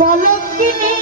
কলঙ্কিনী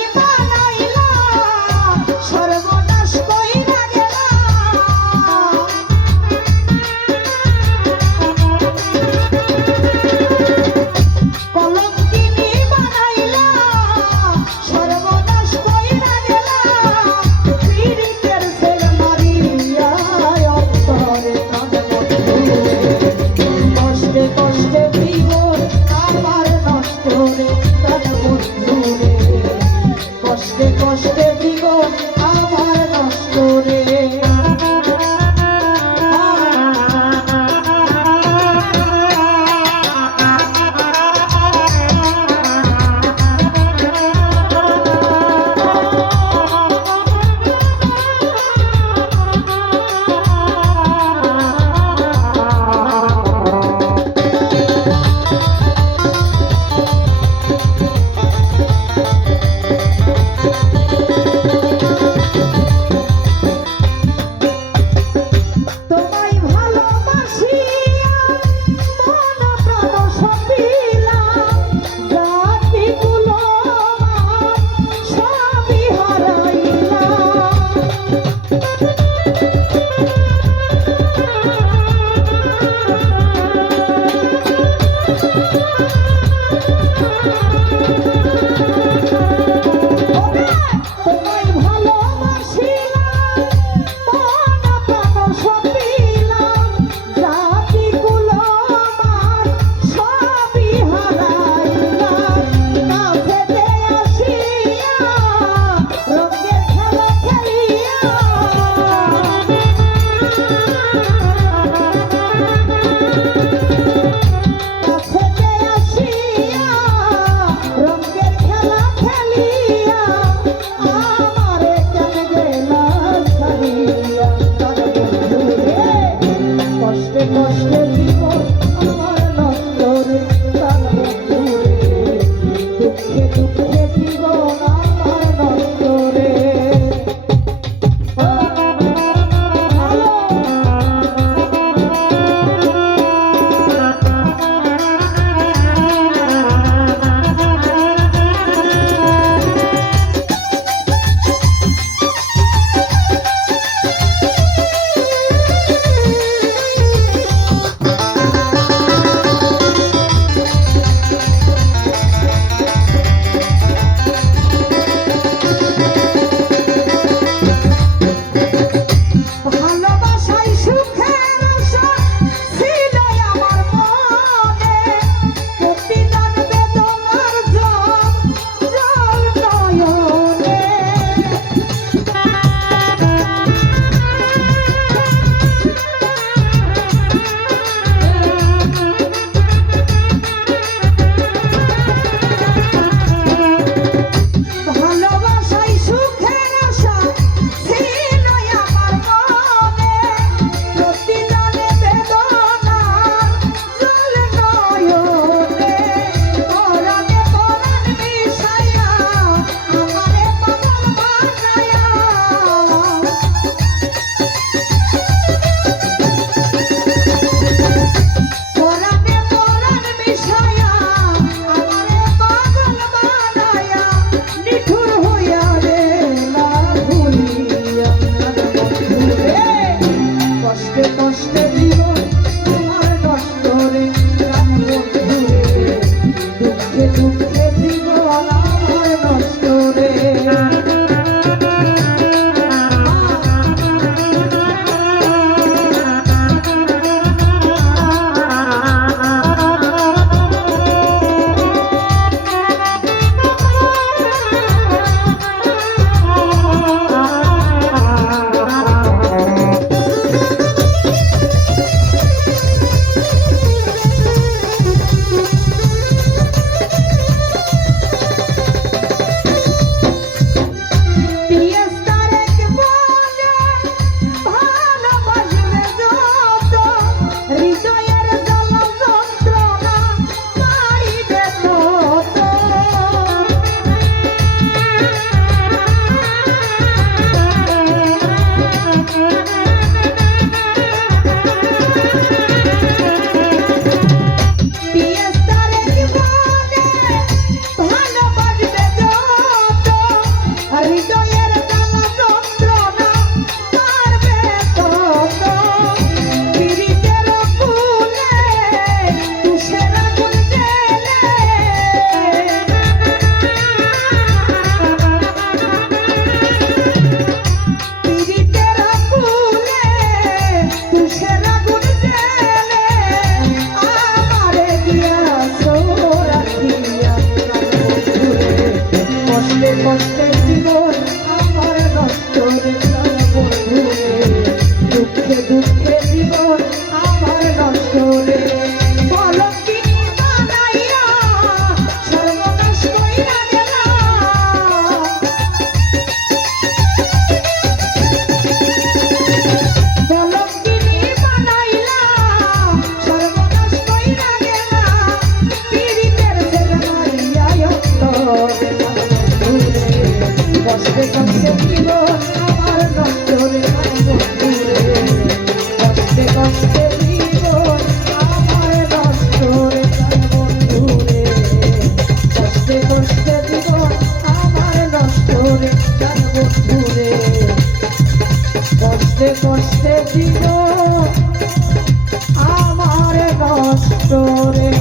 কষ্টে কষ্টে জীবন আমার কষ্ট রে